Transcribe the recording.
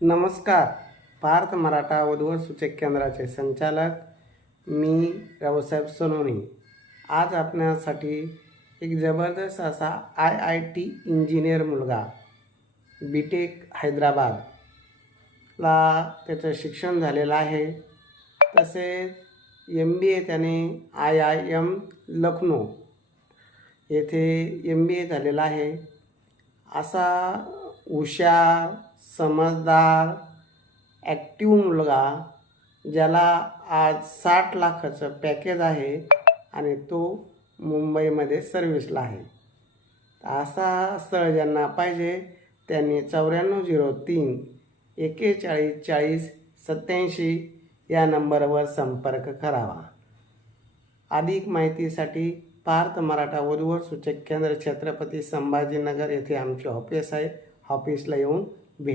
नमस्कार. पार्थ मराठा वधूवर सूचक केंद्राचे संचालक मी रावसाहेब सोनवणे. आज आपल्यासाठी एक जबरदस्त असा IIT इंजिनियर मुलगा BTech हैदराबादला त्याचं शिक्षण झालेलं आहे. तसेच MBA त्याने IIM लखनौ येथे MBA झालेला आहे. असा हुशार, समजदार, ॲक्टिव्ह मुलगा ज्याला आज 60 लाखाचं पॅकेज आहे आणि तो मुंबईमध्ये सर्व्हिसला आहे. असा स्थळ ज्यांना पाहिजे त्यांनी 9403 41 40 87 या नंबरवर संपर्क करावा. अधिक माहितीसाठी पार्थ मराठा वधूवर सूचक केंद्र, छत्रपती संभाजीनगर येथे आमचे ऑफिस आहे. ऑफिसला येऊन